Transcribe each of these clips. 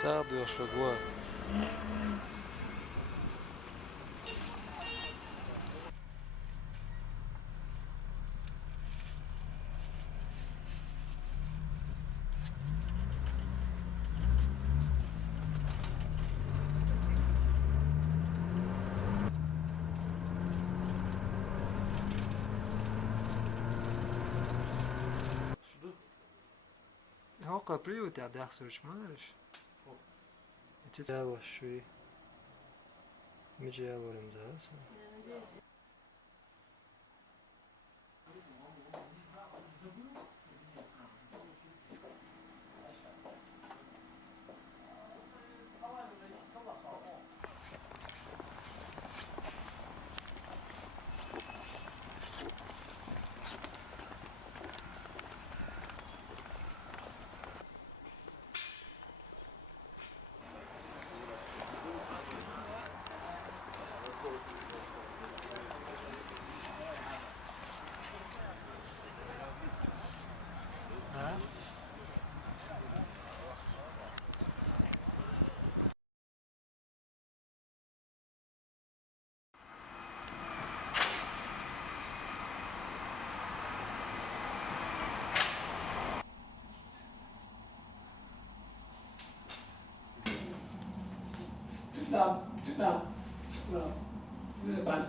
Sağ diyor şu gua. هو قبري وتعب داخل ما ادريش تتابع شوي مجي اول مدرسة Sit down. Sit down. Ben.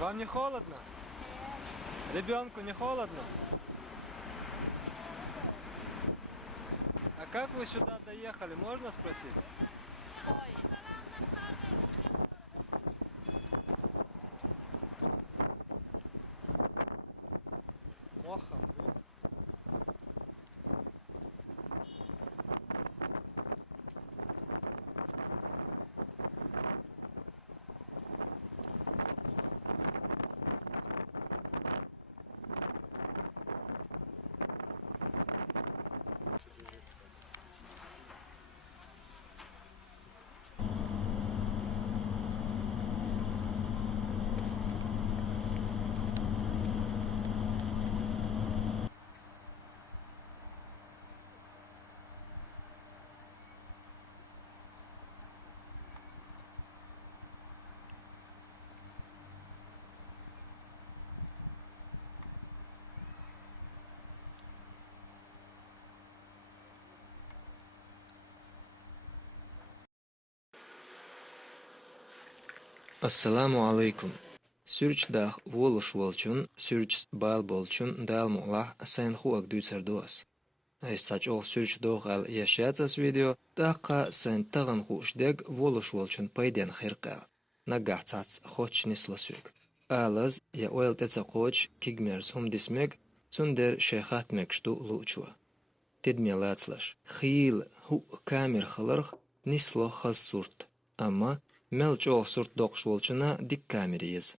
Вам не холодно? Ребенку не холодно? А как вы сюда доехали, можно спросить? Мохом. Assalamu alaikum. Sürçdağ woluş bolçun, sürç bal bolçun dal muğlah sen huak düser duas. Ay saç o sürç doğal yaşatsas video daqa sen tağın huşdeg woluş bolçun payden xirqal. Nagahtsats xoçnisla sürk. Alaz ya oil tetsa qoç kigmers hum dismek sunder şeyhat mekştu luçwa. Tedmelatsłash. Khil hu kamer xalırx nislo xaz surt. Ama melço surt doqşvolçuna dik kameriyiz.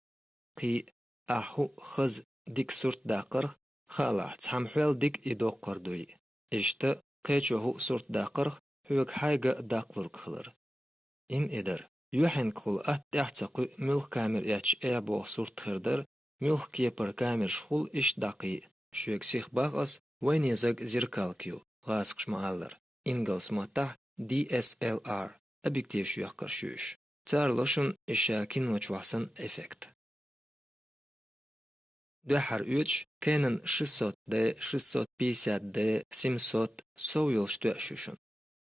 Qi ahu xaz dik surt daqır xala tsamhvel dik idoq qarduy. İşte qeço hu surt daqır huyuk hayga daqlur qılır. Im eder. Yuhen qul at yaxtsaqı mülx kamer yaç ebo surt xırdır. Mülx kepar kamer şhul iş daqi. Şuyuk sih bağas Вайнезак зеркалкил, ғасқшмаалар. Ингл сматах DSLR, объектив шуяққар шуюш. Цар лошун ишакин вачвасан эффект. Дуахар үч, Canon 600D, 650D, 700 соуил штуя шушун.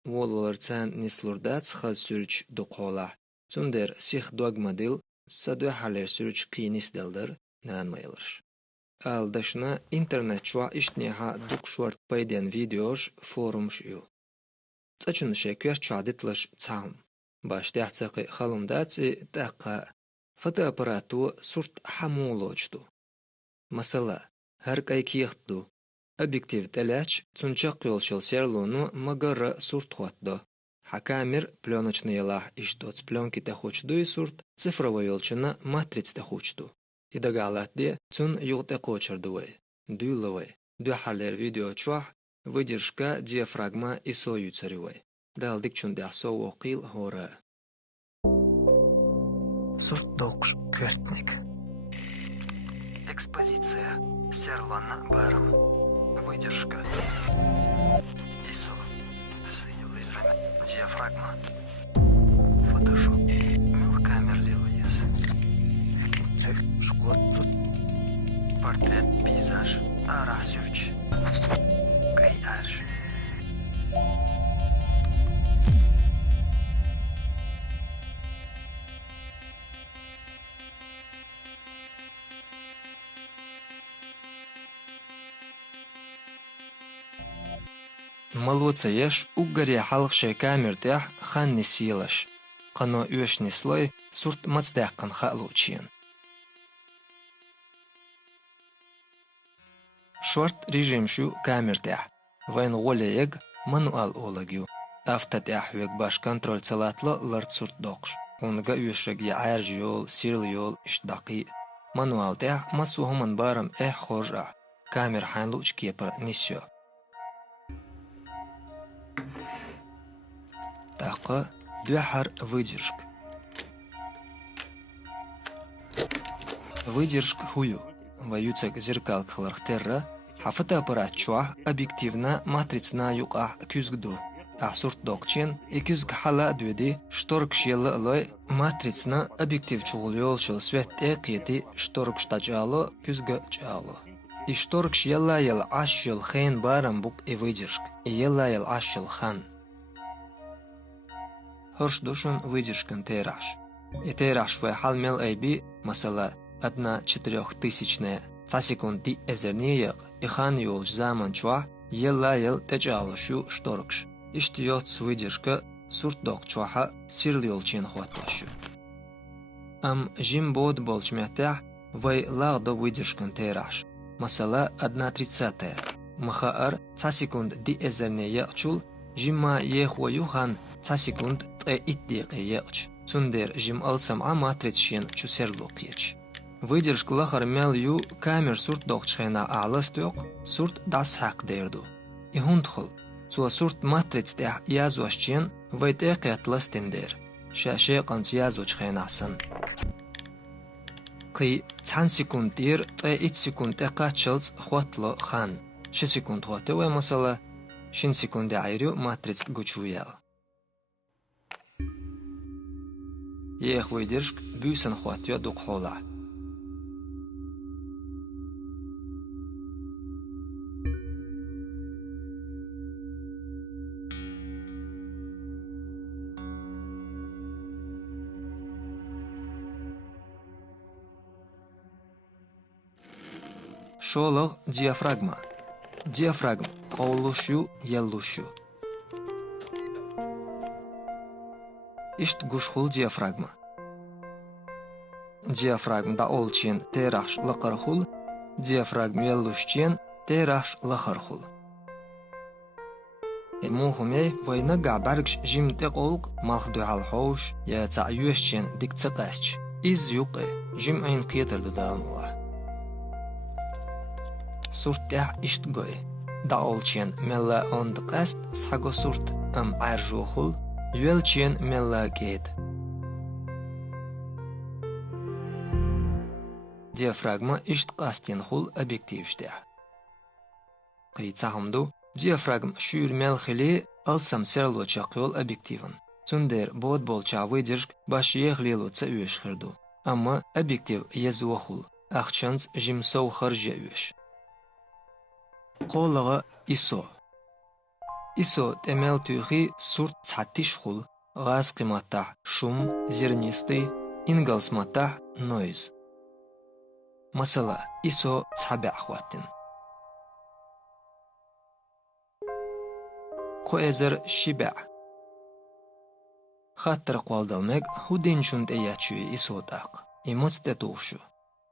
Волвалар цан нислурдац хаз сүрч дуқола. Цундер сих дуаг модел, са дуахарлер сүрч қиинис делдер, наан майларш. Алдашна интернет шуа иштнеха дук шуарт пайден видеош форум шию. Цачун шеквер чуадитлаш цаум. Баштяхцақи халумдаци тақа фотоаппарату сурт хамулочту. Масала, харкай киехтду. Объектив таляч цунчақ йолшил серлуну магара сурт хуатду. Хакамер пленочный лах иштоц пленки тахучду и сурт цифровой йолчина матриц тахучду. И догалатде цун югте кочердуэй, дюйловэй, дюхалер видео чуах, выдержка диафрагма и сою царюэй. Дал дикчун дясо окил хора. Сурт докш квертник. Экспозиция. Серлана баром. Выдержка. ИСО. Диафрагма. Фотошоп. Милкамер лилуез. Портрет, пейзаж, арасюрч. Кайарж. Молодца еш уггаре халхше камертях хан не силаш. Қано өшни слой сурт мацдаққан халучин. Шорт режим шу камертях. Вайн голеег мануал олагю. Автотях век баш контроль целатло ларт сурт докш. Онга өшрег я айрж йол, сирл йол иштдақи. Мануал тях масухуман барам хоржа. Камер хан луч кепар нисё. Тақа дуахар выдержка. Выдержка хую. Ваюцак зеркал кхлархтерра. Фотоаппарат чуах объективна матрицна юқах күзгду. Асурт докчен и күзг хала дуэди шторк шелла лой матрицна объектив чугулёл шел свет экети шторк штачало күзга чало. И шторк шелла ел ашшел хейн барам бук и выдержка. И ела ел ашшел хан. Хорш душун выдержкан тейраш. И тейраш фэ халмел эйби масала 1/4000 цасекунд ди эзерниег ихан юлж zaman чуа ела ел течалшу шторкш. Иштиот выдержка суртдок чуаха сирл юлчин хваташу. Жим bod болчмятя вай лагдо выдержкан тераш. Масала 1/30. Махаар цасекунд ди эзерниег чул жимма ехуа юхан цасекунд т итдиqeyeq. Цундер жим алсам матричшин чусерлуqyeч. Выдержка лахар мелью камер сурт докчена аластёк сурт дас хак дерду. И хундхол цуа сурт матриц дя язвашчен вайтеqet ластендер. Шаше qanц язвчхенасан. Qi 10 секундир т 1 секунд эqachылц хватло хан. 6 секунд хватева масала 6 секунде айрю матриц гучуял. Ех выдержк бюсен хватё дукхола. Шолог диафрагма. Диафрагм олушу еллушу. Ишт гушхул диафрагма. Диафрагм да олчин тераш лақархул. Диафрагм еллушчен тераш лақархул. الموهمي وينقع برقش جيم تقولق مالخدو على الحوش يا تعيوشين ديك تقاسش إز يوقي جيم عين قيتر دالموه سورت اشت قوي داولچين ملا اوند قست سحقو سورت عرجوخل يولچين ملا جيد ديافراغما اشت قاستين خل объективште قيتساهمدو ديافراغم شور ملخلي алсам серло чақиол объективен цундер bod bolcha выдержк башиех лилуца уешхерду амма объектив язуохул ахчанц жимсоу харжа уеш قولغا إسو تمل تيخي سورت цатиш хул غاز قيمتا шум зернистый ингалс мата нойз масала إسو цабя хватин قوزر شبع خاطر قوالدالمك هودين شونت اياتشوي إسو تاق إموت تتوشو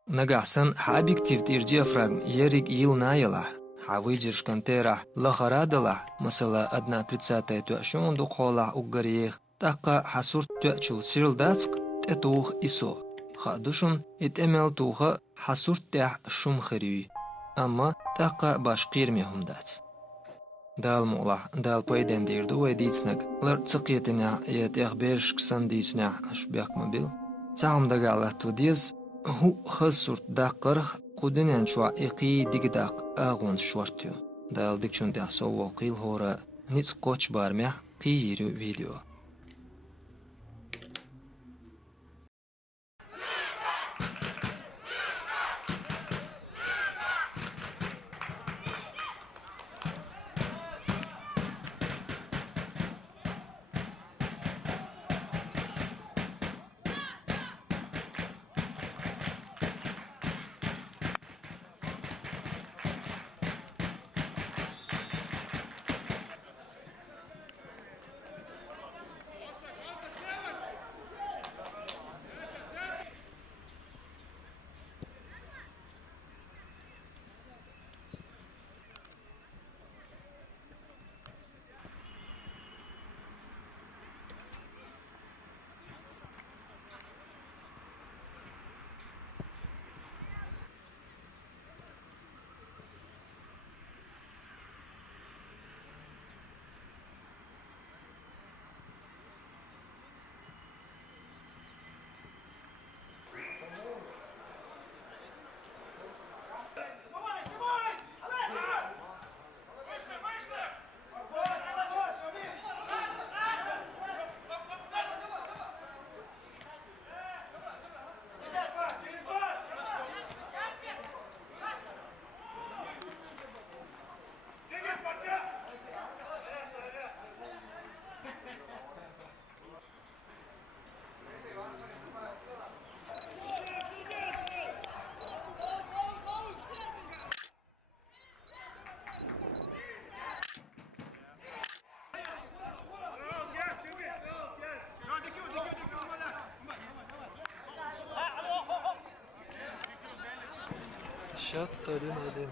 نگاحسن объектив тир диафрагм ерик ил найла выдержкан тера лахарадала масала 1/30 тюашун духола угариех така хасурт тюачул сирлдацк тетух исо хадушун итэмэл туха хасурт тя шум хырюй амма така башкир мехумдац дал мула дал пайден дирду вайдицнаг лар цыкетиня ет эхбершксан дицня ашбяк мобил цаамдагала тудиз هو خسرت دقر قدنان شو إقي دقدق أغون شورتيو دال ديكشون تحسو وقيل هورا نيتس قوش بارميح قييرو فيديو Счет 1-1.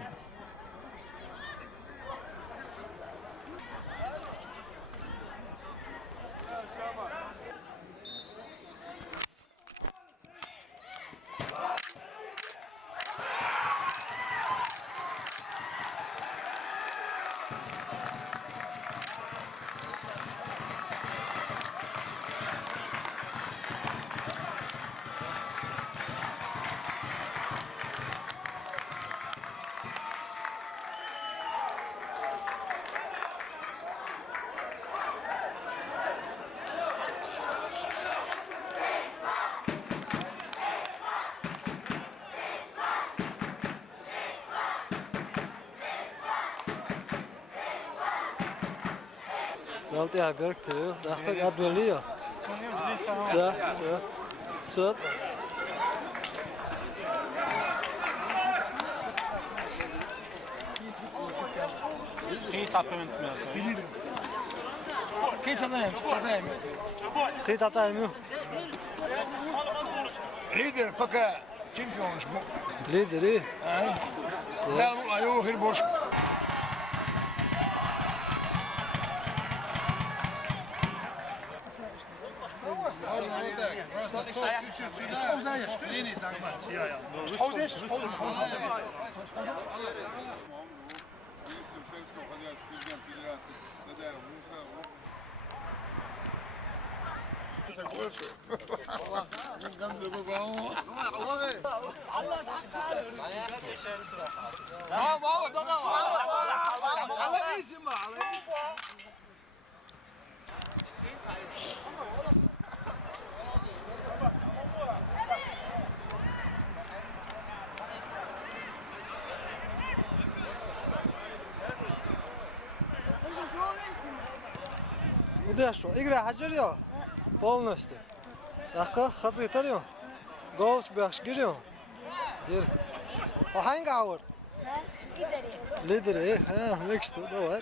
Wel, ja, werkt heel. Dacht ik, had wel hier. Zo. Quem está perguntando? Quem está dando? Три затаймю. Лидер пока чемпион. Лидери. Да, а его хербош. Куда шо? Игра hazır полностью. Dakika, hazır yeter. Gol çıkmış giriyor. Gir. O hangi avur? Lideri. Lideri. Ha, mixed. Давай.